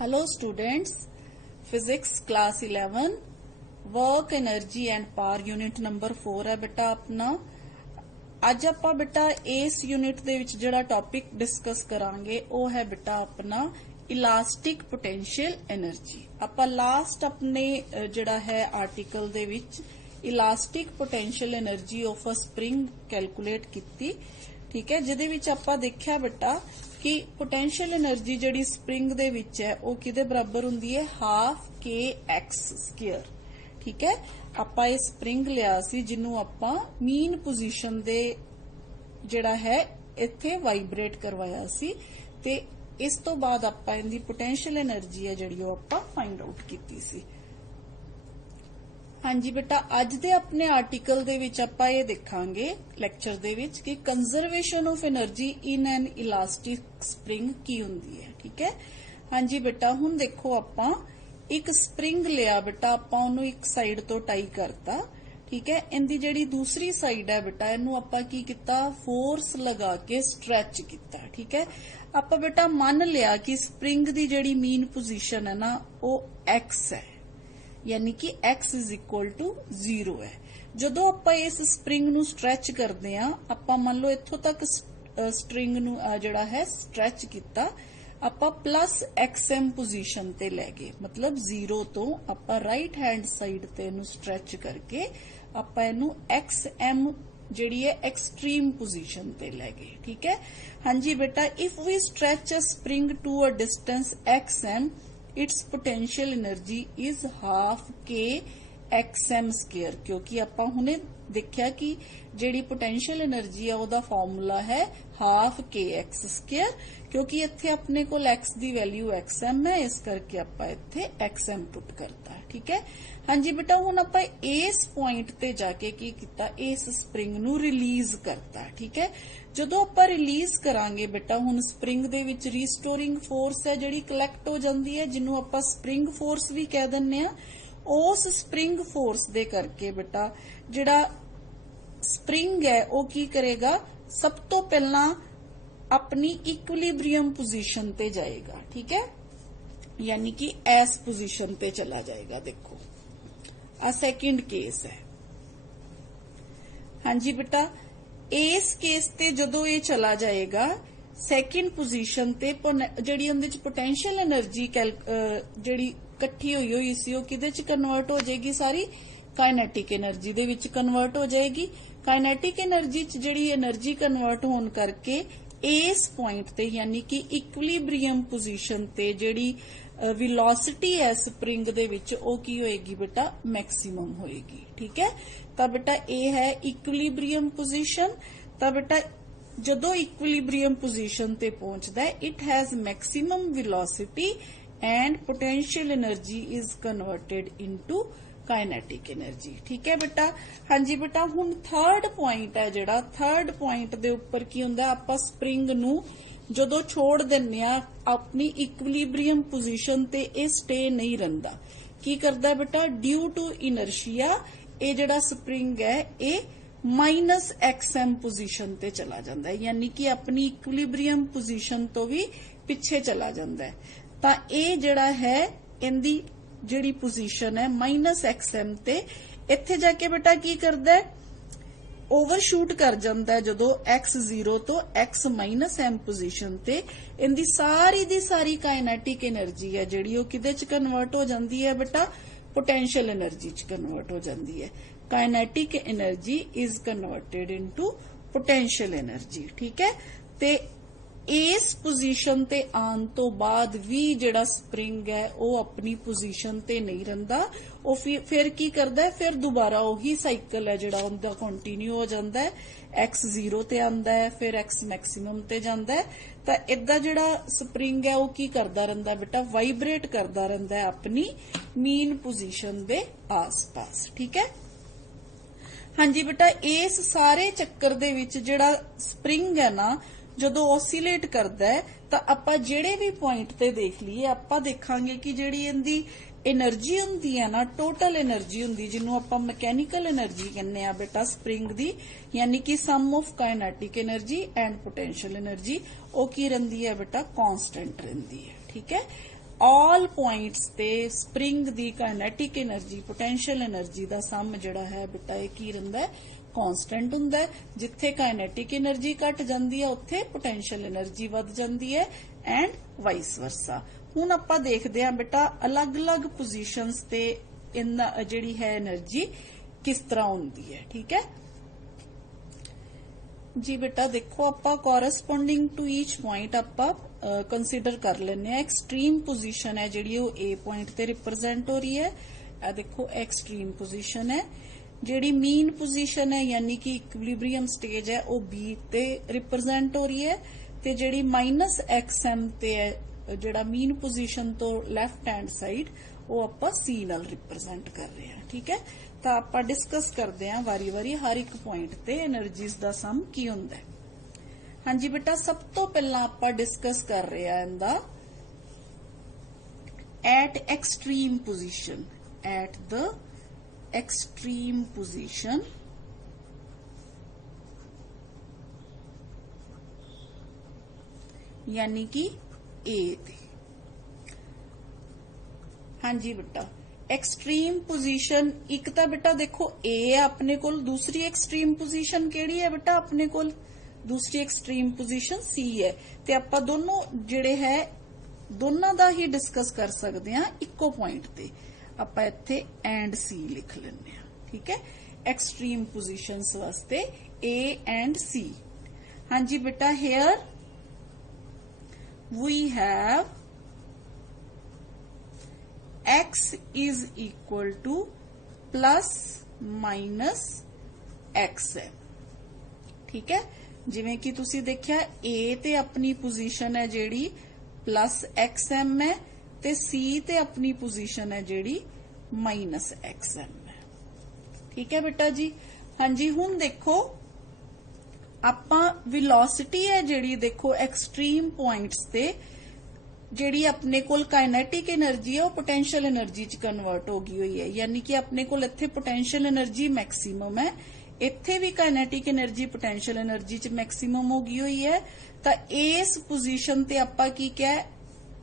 Hello students, physics class 11 work energy and power unit number 4 है बेटा अपना। ਅੱਜ ਆਪਾਂ बेटा इस यूनिट ਦੇ ਵਿੱਚ ਜਿਹੜਾ ਟੌਪਿਕ ਡਿਸਕਸ ਕਰਾਂਗੇ ਉਹ ਹੈ बेटा अपना ਇਲਾਸਟਿਕ ਪੋਟੈਂਸ਼ੀਅਲ એનર્ਜੀ। ਆਪਾਂ ਲਾਸਟ ਆਪਣੇ ਜਿਹੜਾ ਹੈ ਆਰਟੀਕਲ ਦੇ ਵਿੱਚ elastic potential energy of a spring calculate ਕੀਤੀ, ਠੀਕ ਹੈ, ਜਿਹਦੇ ਵਿੱਚ ਆਪਾਂ ਦੇਖਿਆ बेटा कि पोटेंशियल एनर्जी जिहड़ी स्प्रिंग दे विच है वो किदे बराबर हुंदी है हाफ के एक्स स्क्वेयर। ठीक है, आपां इह स्प्रिंग लिया सी जिन्नू आपां मीन पोजीशन दे जिहड़ा है इत्थे वाइब्रेट करवाया सी ते इस तो बाद आपां इहदी पोटेंशियल एनर्जी है जिहड़ी ओह आपां फाइंड आउट कीती सी। हाँ जी बेटा, अज दे अपने आर्टिकल दे विच आपां ये देखांगे लैक्चर दे विच कि conservation of energy in an elastic spring की हुंदी है। ठीक है, हाँ जी बेटा, हुण देखो आपां एक स्प्रिंग लिया बेटा, आपां ओनू एक साइड तो टाई करता। ठीक है, इहदी जिहड़ी दूसरी साइड है बेटा इहनू आपां की कीता फोर्स लगा के स्ट्रैच कीता। ठीक है, आपां बेटा मान लिया कि स्प्रिंग दी जिहड़ी मीन पोजीशन है ना वो एक्स है, यानी कि x इज इक्वल टू 0 है। जदों आपां इस स्प्रिंग नू स्ट्रैच करदे आ, आपां मान लो इत्थों तक स्ट्रिंग नू जिहड़ा है स्ट्रैच कीता, आपां प्लस xm पोजीशन ते ले गए, मतलब 0 तो आपां राइट हैंड साइड ते इनू स्ट्रैच करके आपां इनू xm जिहड़ी है एक्सट्रीम पोजीशन ते ले गए। ठीक है, हाँ जी बेटा, if we stretch a spring to a distance xm its potential energy is half k x m square, क्योंकि आपां हुणे देखिया कि जिहड़ी पोटेंशियल एनर्जी है ओहदा फार्मूला है हाफ के एक्स स्क्वेयर, क्योंकि इत्थे अपने कोल एक्स दी वैल्यू एक्सएम है, इस करके आपां इत्थे एक्सएम पुट करता। ठीक है, हाँ जी बेटा, हुण आपां इस पॉइंट ते जाके की कीता, इस स्प्रिंग नू रिलीज करता। ठीक है, जदों आपां रिलीज करांगे बेटा हुण स्प्रिंग दे विच रीस्टोरिंग फोर्स है जिहड़ी कलैक्ट हो जांदी है, जिन्नू आपां स्प्रिंग फोर्स भी कह दिंदे आ। उस स्प्रिंग फोर्स दे करके बेटा जिहड़ा स्प्रिंग है वो की करेगा, सब तो पहला अपनी इक्विलिब्रियम पोजीशन ते जाएगा। ठीक है, यानी कि एस पोजीशन पे चला जाएगा। देखो आ सेकंड केस है। हाँ जी बेटा, इस केस ते जदों ये चला जाएगा सेकंड पोजीशन ते जिहड़ी उहदे च पोटेंशियल एनर्जी जिहड़ी इकट्ठी हुई सी वो किहदे च कन्वर्ट हो जाएगी, सारी kinetic energy they which convert हो जाएगी। काइनेटिक एनर्जी च जिहड़ी एनर्जी कन्वर्ट होने करके इस पॉइंट ते यानी कि इक्विलिब्रियम पोजीशन ते जिहड़ी वेलोसिटी है स्प्रिंग दे विच ओ की होएगी बेटा मैक्सिमम होएगी। ठीक है, तां बेटा ये है इक्विलिब्रियम पोजीशन। तां बेटा जदों इक्विलिब्रियम पोजीशन ते पहुंचदा है it has maximum velocity and potential energy is converted into kinetic energy. ठीक है बेटा, हाँ जी बेटा, हुण थर्ड पॉइंट है जिहड़ा थर्ड पॉइंट दे उपर की हुंदा, आपां स्प्रिंग नू जदों छोड़ दिंदे आ अपनी इक्विलिब्रियम पोजीशन ते ये स्टे नहीं रहिंदा, की करदा है बेटा ड्यू टू इनर्शिया ये जिहड़ा स्प्रिंग है ये माइनस एक्सएम पोजीशन ते चला जांदा है, यानी कि अपनी इक्विलिब्रियम पोजीशन तो भी पिछे चला जांदा है। तां ये जिहड़ा है इहदी जिहड़ी पोजीशन है माइनस एक्सएम ते इत्थे जाके बेटा की करदा है ओवरशूट कर जांदा है, जदों एक्स 0 तो एक्स माइनस एम पोजीशन ते इहदी सारी दी सारी काइनेटिक एनर्जी है जिहड़ी वो किहदे च कन्वर्ट हो जांदी है बेटा पोटेंशियल एनर्जी च कन्वर्ट हो जांदी है। Kinetic energy is converted into potential energy. ठीक है, ते इस पोजीशन ते आन तो बाद भी जिहड़ा स्प्रिंग है वो अपनी पोजीशन ते नहीं रहिंदा, वो फिर की करदा है, फिर दोबारा वही साइकिल है जिहड़ा उनदा कंटिन्यू हो जांदा है, एक्स 0 ते आंदा है फिर एक्स मैक्सिमम ते जांदा है। तां इदा जिहड़ा स्प्रिंग है वो की करदा रहिंदा है बेटा वाइब्रेट करदा रहिंदा है अपनी मीन पोजीशन दे आस-पास। ठीक है, हाँ जी बेटा, इस सारे चक्कर दे विच जिहड़ा स्प्रिंग है ना जदों ऑसिलेट करदा है तां आपां जिहड़े भी पॉइंट ते देख लईए आपां देखांगे कि जिहड़ी इहदी एनर्जी हुंदी है ना टोटल एनर्जी हुंदी जिन्नू आपां मैकेनिकल एनर्जी कहने आ बेटा स्प्रिंग दी, यानी कि sum of kinetic energy and potential energy वो की रहिंदी है बेटा कांस्टेंट रहिंदी है। ठीक है, ऑल पॉइंट्स ते स्प्रिंग दी काइनेटिक एनर्जी पोटेंशियल एनर्जी दा सम जिहड़ा है बेटा ये की रहिंदा है कांस्टेंट हुंदा है। जिथे काइनेटिक एनर्जी घट जांदी है उत्थे पोटेंशियल एनर्जी वध जांदी है एंड वाइस वर्सा। हुण आपां देखदे हां बेटा अलग अलग पोजीशनस ते इन जिहड़ी है एनर्जी किस तरह हुंदी है। ठीक है जी बेटा देखो आपां कॉरस्पोंडिंग टू ईच पॉइंट आपां कंसीडर कर लेने। एक्सट्रीम पोजीशन है जिहड़ी वो ए पॉइंट ते रिप्रेजेंट हो रही है। आ देखो एक्सट्रीम पोजीशन है। जिहड़ी मीन पोजीशन है यानी कि इक्विलिब्रियम स्टेज है वो बी ते रिप्रेजेंट हो रही है ते जिहड़ी -XM ते है जिहड़ा मीन पोजीशन तो लैफ्ट हैंड साइड वो आपां सी नाल रिप्रेजेंट कर रहे हैं। ठीक है तो आपां डिस्कस करते हैं वारी वारी हर एक पॉइंट ते एनर्जीज दा सम की हुंदा है। हाँ जी बेटा सब तो पहला आपां डिस्कस कर रहे हैं इंदा eight extreme position. At the extreme position यानी कि ए थे। हाँ जी बेटा एक्सट्रीम पोजीशन एक तो बेटा देखो ए है अपने कोल, दूसरी एक्सट्रीम पोजीशन केड़ी है बेटा अपने कोल, दूसरी एक्सट्रीम पोजीशन सी है। ते आपां दोनों जिहड़े है दोनों दा ही डिस्कस कर सकते हैं इक्को पॉइंट ते। आपां इत्थे एंड सी लिख लेने हैं। ठीक है एक्सट्रीम पोजीशंस वास्ते ए एंड सी। हाँ जी बेटा here we have x is equal to plus minus xm। ठीक है जिवें कि तुसी देखिया A ते अपनी पोजीशन है जेड़ी प्लस XM है ते C ते अपनी पोजीशन है जेड़ी माइनस XM है। ठीक है बेटा जी। हाँ जी हुण देखो आपां वेलोसिटी है जेड़ी देखो एक्सट्रीम पॉइंट्स ते जिहड़ी अपने कोल काइनेटिक एनर्जी है वो पोटेंशियल एनर्जी च कन्वर्ट हो गई हुई है। यानी कि अपने कोल इत्थे पोटेंशियल एनर्जी मैक्सिमम है, इत्थे भी काइनेटिक एनर्जी पोटेंशियल एनर्जी च मैक्सिमम हो गई हुई है। तो इस पोजीशन ते आपां की क्या है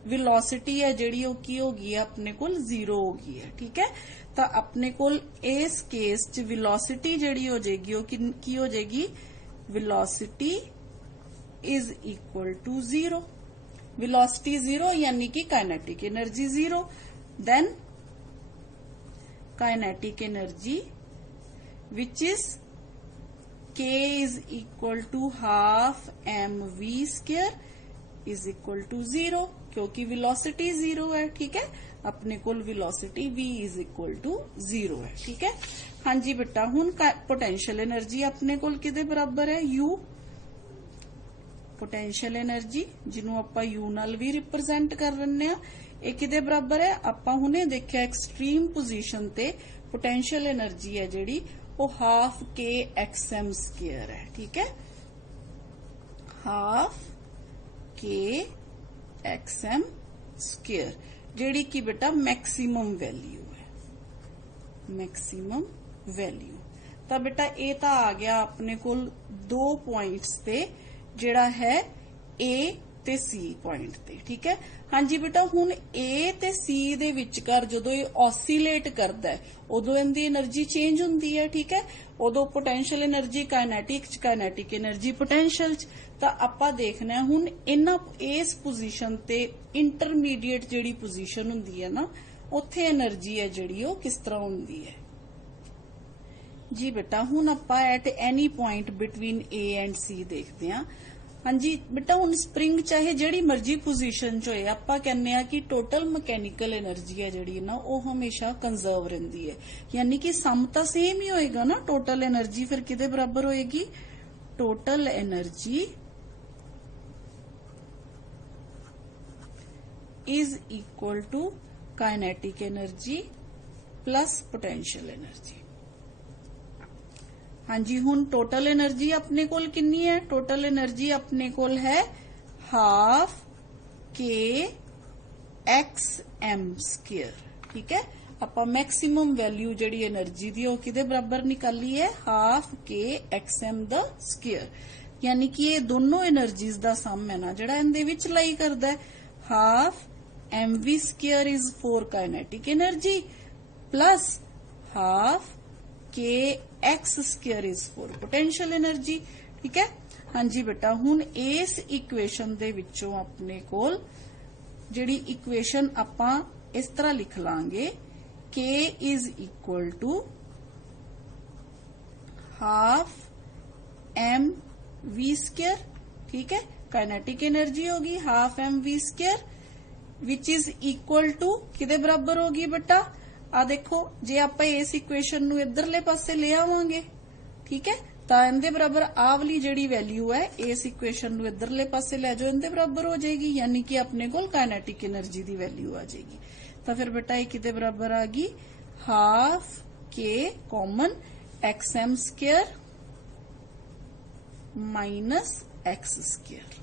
वेलोसिटी है जिहड़ी वो की हो गई है अपने कोल जीरो हो गई है। ठीक है तो अपने कोल इस केस च वेलोसिटी जिहड़ी हो जाएगी वो की हो जाएगी velocity is equal to zero. Velocity zero यानी कि kinetic energy zero. Then kinetic energy which is k is equal to half mv square is equal to zero क्योंकि वेलोसिटी जीरो है। ठीक है अपने कोल velocity v is equal to zero है। ठीक है हाँ जी बेटा हुण पोटेंशियल एनर्जी अपने कोल किदे बराबर है u। पोटेंशियल एनर्जी जिन्हों आपां यू नाल भी रिप्रेजेंट कर रहे हैं ये किदे बराबर है। आपां हुणे देखिया एक्सट्रीम पोजीशन ते पोटेंशियल एनर्जी है जिहड़ी वो हाफ के XM स्क्वायर है। ठीक है हाफ के XM स्क्वायर जिहड़ी कि बेटा मैक्सिमम वैल्यू है। मैक्सिमम वैल्यू तो बेटा ये तो आ गया अपने कोल दो पॉइंट्स ते जिहड़ा है A ते C पॉइंट ते। ठीक है हाँ जी बेटा हुण A ते C दे विचकार जदों ये ऑसीलेट करदा है उदों इनदी एनर्जी चेंज हुंदी है। ठीक है उदों पोटेंशियल एनर्जी काइनेटिक च काइनेटिक एनर्जी पोटेंशियल च। तो आपां देखना है हुण इन्हां इस पोजीशन ते इंटरमीडिएट जिहड़ी पोजीशन हुंदी है ना उत्थे एनर्जी है जिहड़ी वो किस तरह हुंदी है। जी बेटा हुण आपां at any point between A and C देखते हैं। हाँ जी बेटा हुण स्प्रिंग चाहे जिहड़ी मर्जी पोजीशन च होए आपां कहने आ कि टोटल मैकेनिकल एनर्जी है जिहड़ी ना वो हमेशा कंजर्व रहिंदी है। यानी कि सम तां सेम ही होएगा ना टोटल एनर्जी फिर किदे बराबर होएगी total energy is equal to kinetic energy plus potential energy. हाँ जी हुण टोटल एनर्जी अपने कोल कितनी है। टोटल एनर्जी अपने कोल है हाफ के XM स्क्वायर। ठीक है आपां मैक्सिमम वैल्यू जिहड़ी एनर्जी दी वो किदे बराबर निकाली है हाफ के XM द स्क्वायर। यानी कि ये दोनों एनर्जीज दा सम है ना जिहड़ा इहदे विच लाई करदा है half mv square is 4 kinetic energy plus half kx square is 4 potential energy। ठीक है हाँ जी बेटा, हुण इस इक्वेशन दे विचों अपने कोल जिहड़ी इक्वेशन आपां इस तरह लिख लांगे k is equal to half mv square। ठीक है, काइनेटिक एनर्जी होगी half mv square which is equal to किदे बराबर होगी बेटा, आ देखो जे आप इस इक्वेशन नू इधरले पासे ले आवांगे, ठीक है, तां इहदे बराबर आ वाली जिहड़ी वैल्यू है इस इक्वेशन नू इधरले पासे ले जाओ, इहदे बराबर हो जाएगी, यानी कि अपने कोल काइनेटिक एनर्जी दी वैल्यू आ जाएगी। तो फिर बेटा ये किदे बराबर आ गई, हाफ के common xm square minus x square.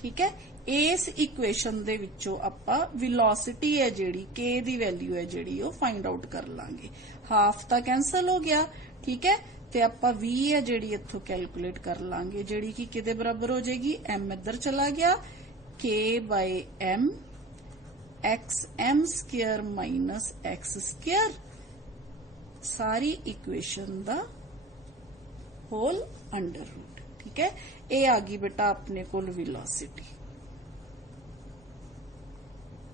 ठीक है, इस इक्वेशन दे विचों आपां वेलोसिटी है जिहड़ी k दी वैल्यू है जिहड़ी वो फाइंड आउट कर लांगे। हाफ तां कैंसल हो गया, ठीक है, ते आपां v है जिहड़ी इत्थों कैलकुलेट कर लांगे, जिहड़ी कि किदे बराबर हो जाएगी, m इधर चला गया, k by m xm square minus x square सारी इक्वेशन दा होल अंडर रूट। ठीक है, ये आ गई बेटा अपने कोल वेलोसिटी।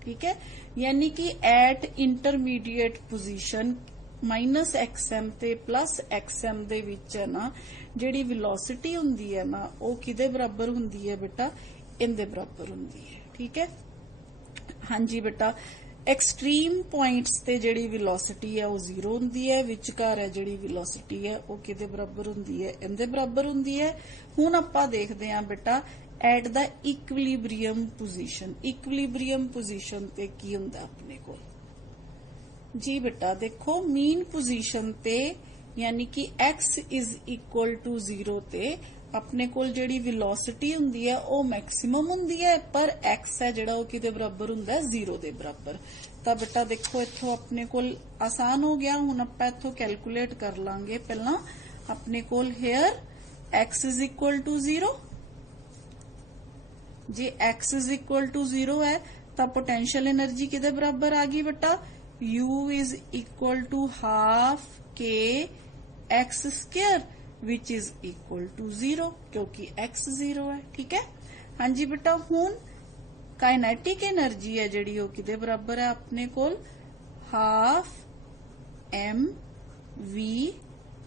ठीक है, यानी कि eight intermediate position minus XM ते प्लस एक्सएम दे विच है ना जिहड़ी वेलोसिटी हुंदी है ना वो किदे बराबर हुंदी है बेटा, इनदे बराबर हुंदी है। ठीक है हाँ जी बेटा, एक्सट्रीम पॉइंट्स ते जिहड़ी वेलोसिटी है वो 0 हुंदी है, विचकार है जिहड़ी वेलोसिटी है वो किदे बराबर हुंदी है, इनदे बराबर हुंदी है। हुण आपां देखदे हां बेटा at the equilibrium position, equilibrium position ते की हुंदा अपने कोल जी बेटा, देखो मीन पोजीशन ते यानी कि x इज इक्वल टू 0 ते अपने कोल जिहड़ी वेलोसिटी हुंदी है वो मैक्सिमम हुंदी है, पर x है जिहड़ा वो किदे बराबर हुंदा है, 0 दे बराबर। तां बेटा देखो इत्थों अपने कोल आसान हो गया, हुण आपां इत्थों कैलकुलेट कर लांगे। पहला अपने कोल here x is equal to 0, जे x इज इक्वल टू 0 है तो पोटेंशियल एनर्जी किदे बराबर आ गई बेटा, u is equal to half k x square which is equal to 0, क्योंकि x 0 है। ठीक है हाँ जी बेटा, हुण काइनेटिक एनर्जी है जिहड़ी वो किदे बराबर है अपने कोल, half m v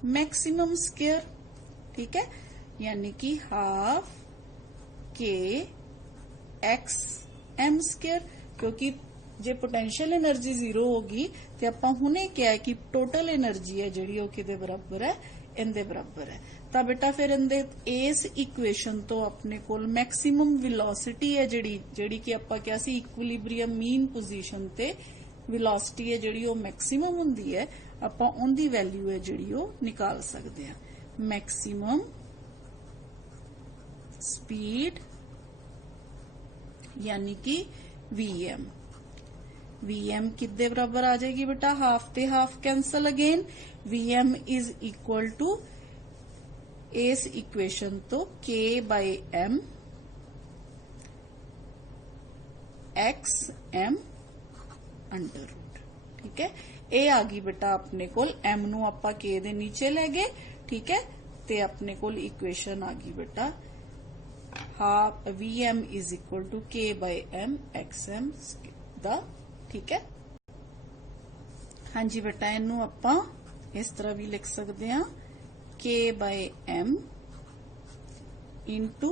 maximum square. ठीक है, यानी कि हाफ के एक्स एम स्क्वायर, क्योंकि जे पोटेंशियल एनर्जी 0 होगी तो आपां हुणे क्या है कि टोटल एनर्जी है जिहड़ी वो किदे बराबर है, इनदे बराबर है। तां बेटा फिर इनदे इस इक्वेशन तो अपने कोल मैक्सिमम वेलोसिटी है जिहड़ी कि आपां किहा सी इक्विलिब्रियम मीन पोजीशन ते वेलोसिटी है जिहड़ी वो मैक्सिमम हुंदी है, आपां उनदी वैल्यू है जिहड़ी वो निकाल सकदे हां, मैक्सिमम स्पीड यानी कि vm, vm किदे बराबर आ जाएगी बेटा, हाफ ते half cancel again, vm is equal to इस इक्वेशन तो k by m x m under root. ठीक है, ये आ गई बेटा अपने कोल, m नू आपां k दे नीचे ले गए। ठीक है, ते अपने कोल इक्वेशन आ गई बेटा half vm is equal to k by m xm दा। ठीक है हाँ जी बेटा, इनू आपां इस तरह भी लिख सकते हैं, k by m into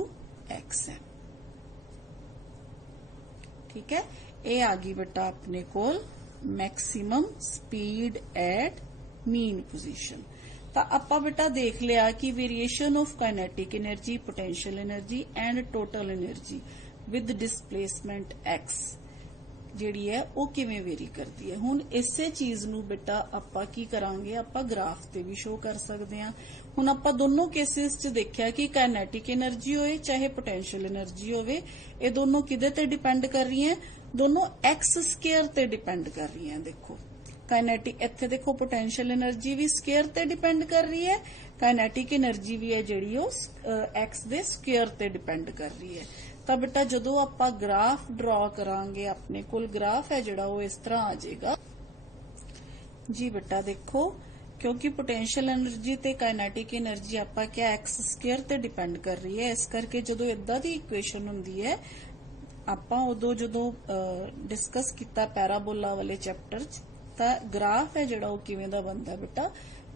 xm। ठीक है, ये आ गई बेटा अपने कोल maximum speed at mean position. तो आपां बेटा देख लिया कि variation of kinetic energy, potential energy and total energy with displacement x जिहड़ी है वो किवें वेरी करती है। हुण इसे चीज नू बेटा आपां की करांगे, आपां ग्राफ ते भी शो कर सकते हैं। हुण आपां दोनों केसेस च देखिया कि काइनेटिक एनर्जी होए चाहे पोटेंशियल एनर्जी होवे, ये दोनों किदे ते डिपेंड कर रही हैं, दोनों x स्क्वायर ते डिपेंड कर रही हैं। देखो काइनेटिक इत्थे देखो पोटेंशियल एनर्जी भी स्क्वायर ते डिपेंड कर रही है, काइनेटिक एनर्जी भी है जिहड़ी वो x दे स्क्वायर ते डिपेंड कर रही है। ਤਾਂ ਬੇਟਾ ਜਦੋਂ ਆਪਾਂ ਗ੍ਰਾਫ ਡਰਾ ਕਰਾਂਗੇ ਆਪਣੇ ਕੋਲ ਗ੍ਰਾਫ ਹੈ ਜਿਹੜਾ ਉਹ ਇਸ ਤਰ੍ਹਾਂ ਆ ਜਾਏਗਾ ਜੀ ਬੇਟਾ। ਦੇਖੋ क्योंकि पोटेंशियल एनर्जी ते काइनेटिक एनर्जी आपां क्या एक्स स्क्वायर ते डिपेंड कर रही है, इस करके जदों इदां दी इक्वेशन हुंदी है आपां उदों जदों डिस्कस कीता पैराबोला वाले चैप्टर च तां ग्राफ है जिहड़ा ओह किवें दा बनदा बेटा,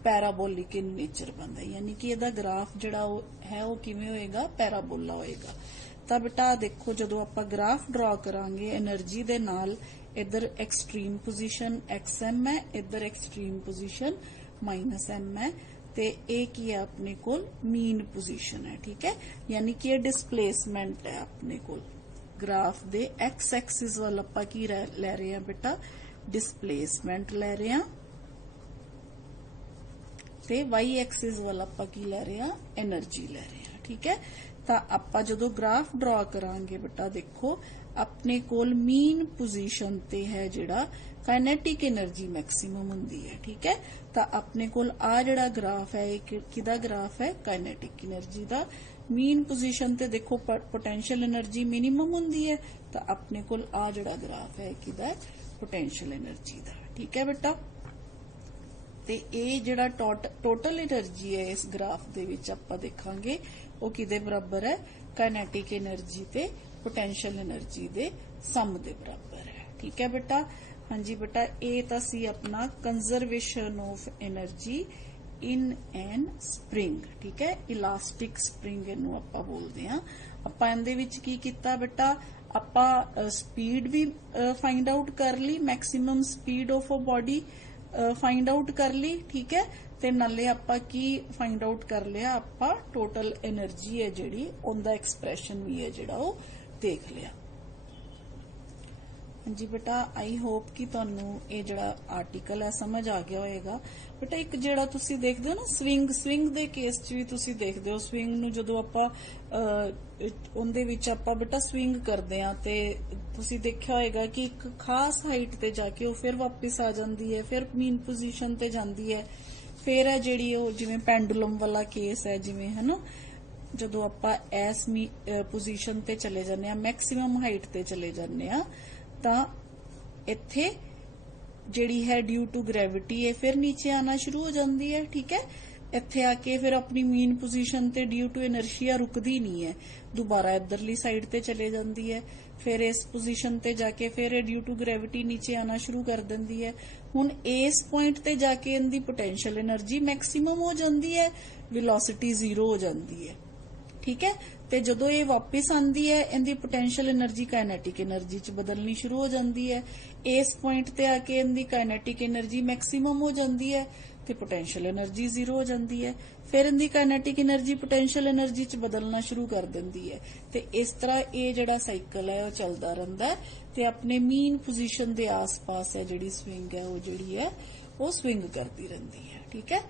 पैराबोलिक इन नेचर बनदा, यानी कि इहदा ग्राफ जिहड़ा है ओह किवें होएगा, पैराबोला होएगा। तां बेटा देखो जदों आपां ग्राफ ड्रा करांगे एनर्जी दे नाल इधर एक्सट्रीम पोजीशन XM है, इधर एक्सट्रीम पोजीशन -M है, ते ए की है अपने कोल मीन पोजीशन है, ठीक है। यानी कि ये डिस्प्लेसमेंट है अपने कोल ग्राफ दे एक्स एक्सिस वाल आपां की ले रहे हैं बेटा, डिस्प्लेसमेंट ले रहे हैं, ते वाई एक्सिस वाल आपां की ले रहे हैं, एनर्जी ले रहे हैं, ठीक है। तां आपां जदों ग्राफ ड्रा करांगे बेटा देखो अपने कोल मीन पोजीशन ते है जिहड़ा काइनेटिक एनर्जी मैक्सिमम हुंदी है, ठीक है। तां अपने कोल आ जिहड़ा ग्राफ है किदा ग्राफ है, काइनेटिक एनर्जी दा। मीन पोजीशन ते देखो पोटेंशियल एनर्जी मिनिमम हुंदी है, तां अपने कोल आ जिहड़ा ग्राफ है किदा पोटेंशियल एनर्जी दा, ठीक है बेटा। ते ये जिहड़ा टोटल एनर्जी है इस ग्राफ दे विच आपां देखांगे वो किदे बराबर है, काइनेटिक एनर्जी ते पोटेंशियल एनर्जी दे सम दे बराबर है, ठीक है बेटा। हाँ जी बेटा ये तो सी अपना conservation of energy in an spring, ठीक है, इलास्टिक स्प्रिंग इनू आपां बोलदे हां। आपां इहदे विच की कीता बेटा, आपां स्पीड भी फाइंड आउट कर ली, maximum speed of a body find out कर ली, ठीक है, ते नाले आपां की फाइंड आउट कर लिया, आपां टोटल एनर्जी है जिहड़ी उनदा एक्सप्रैशन भी है जिहड़ा वो देख लिया। हाँ जी बेटा आई होप कि तुहानू ये जिहड़ा आर्टिकल है समझ आ गया होएगा बेटा। एक जिहड़ा तुसी देखदे हो ना स्विंग दे केस च भी तुसी देखदे हो, स्विंग नू जदों आपां उहदे विच आपां बेटा स्विंग करदे हां ते तुसी देखिया होएगा कि एक खास हाइट ते जाके वो फिर वापस आ जांदी है, फिर मीन पोजीशन ते जांदी है, फिर है जिहड़ी वो जिवें पेंडुलम वाला केस है जिवें, है ना, जदों आपां इस पोजीशन ते चले जाने, मैक्सिमम हाइट ते चले जाने, तां इत्थे जिहड़ी है ड्यू टू ग्रेविटी है फिर नीचे आना शुरू हो जाती है, ठीक है। इत्थे आके फिर अपनी मीन पोजीशन ते ड्यू टू इनर्शिया रुकदी नहीं है, दोबारा इधरली साइड ते चले जाती है, फिर इस पोजीशन ते जाके फिर ड्यू टू ग्रेविटी नीचे आना शुरू कर देंदी है। हुण इस पॉइंट ते जाके इनदी पोटेंशियल एनर्जी मैक्सिमम हो जाती है, वेलोसिटी 0 हो जाती है, ठीक है। ते जदों ये वापस आंदी है इनदी पोटेंशियल एनर्जी काइनेटिक एनर्जी च बदलनी शुरू हो जाती है, इस पॉइंट ते आके इनदी काइनेटिक एनर्जी मैक्सिमम हो जाती है ते पोटेंशियल एनर्जी 0 हो जाती है, फिर इनदी काइनेटिक एनर्जी पोटेंशियल एनर्जी च बदलना शुरू कर देंदी है, ते इस तरह ये जिहड़ा साइकिल है वो चलदा रहिंदा है ते अपने मीन पोजीशन दे आस पास है जिहड़ी स्विंग है वो जिहड़ी है वो स्विंग करती रहिंदी है, ठीक है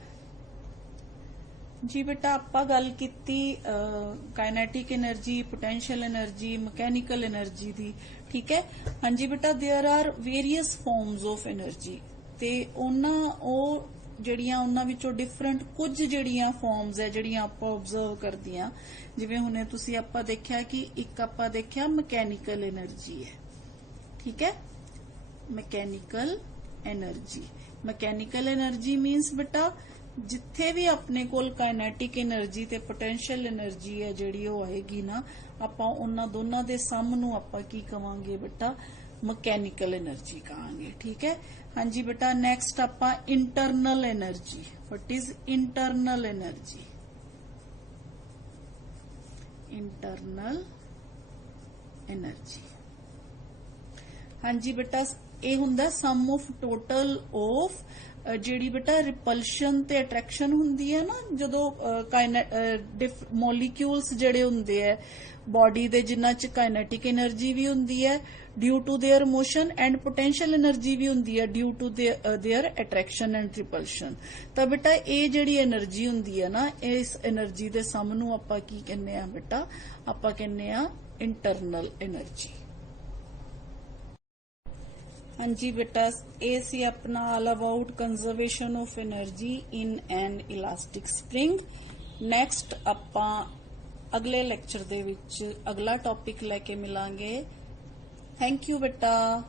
जी बेटा। आपां गल कीती kinetic energy, potential energy, mechanical energy दी, ठीक है। हाँ जी बेटा there are various forms of energy ते ਜਿਹੜੀਆਂ ਉਹਨਾਂ ਵਿੱਚੋਂ ਡਿਫਰੈਂਟ ਕੁਝ ਜਿਹੜੀਆਂ ਫਾਰਮਸ ਹੈ ਜਿਹੜੀਆਂ ਆਪਾਂ ਆਬਜ਼ਰਵ ਕਰਦੀਆਂ, ਜਿਵੇਂ ਹੁਣੇ ਤੁਸੀਂ ਆਪਾਂ ਦੇਖਿਆ ਕਿ ਇੱਕ ਆਪਾਂ ਦੇਖਿਆ ਮਕੈਨੀਕਲ એનર્ਜੀ ਹੈ, ਠੀਕ ਹੈ, mechanical energy. Mechanical energy means ਬੇਟਾ ਜਿੱਥੇ ਵੀ ਆਪਣੇ ਕੋਲ ਕਾਇਨੈਟਿਕ એનર્ਜੀ ਤੇ ਪੋਟੈਂਸ਼ੀਅਲ એનર્ਜੀ ਹੈ ਜਿਹੜੀ ਉਹ ਆਏਗੀ ਨਾ, ਆਪਾਂ ਉਹਨਾਂ ਦੋਨਾਂ ਦੇ ਸਮ ਨੂੰ ਆਪਾਂ ਕੀ ਕਵਾਂਗੇ ਬੇਟਾ, ਮਕੈਨੀਕਲ એનર્ਜੀ ਕਹਾਂਗੇ, ਠੀਕ ਹੈ। हाँ जी बेटा नेक्स्ट आपा internal energy, what is internal energy, internal energy, हाँ जी बेटा ये हुंदा सम ऑफ टोटल ऑफ ਜਿਹੜੀ बेटा रिपल्शन ते अट्रैक्शन हुंदी है ना, जदों मॉलिक्यूल्स ਜਿਹੜੇ ਹੁੰਦੇ ਹੈ बॉडी ਦੇ ਜਿਨ੍ਹਾਂ ਚ काइनेटिक एनर्जी भी हुंदी है due to their motion and potential energy भी हुंदी है due to their attraction and repulsion. तो बेटा ये जिहड़ी एनर्जी हुंदी है ना, इस एनर्जी दे सम नूं आपां की कहने आ बेटा, आपां कहने आ इंटरनल एनर्जी। हाँ जी बेटा ये सी अपना all about conservation of energy in an elastic spring. Next आपां ਅਗਲੇ ਲੈਕਚਰ ਦੇ ਵਿੱਚ ਅਗਲਾ ਟੌਪਿਕ ਲੈ ਕੇ ਮਿਲਾਂਗੇ। ਥੈਂਕ ਯੂ ਬੇਟਾ।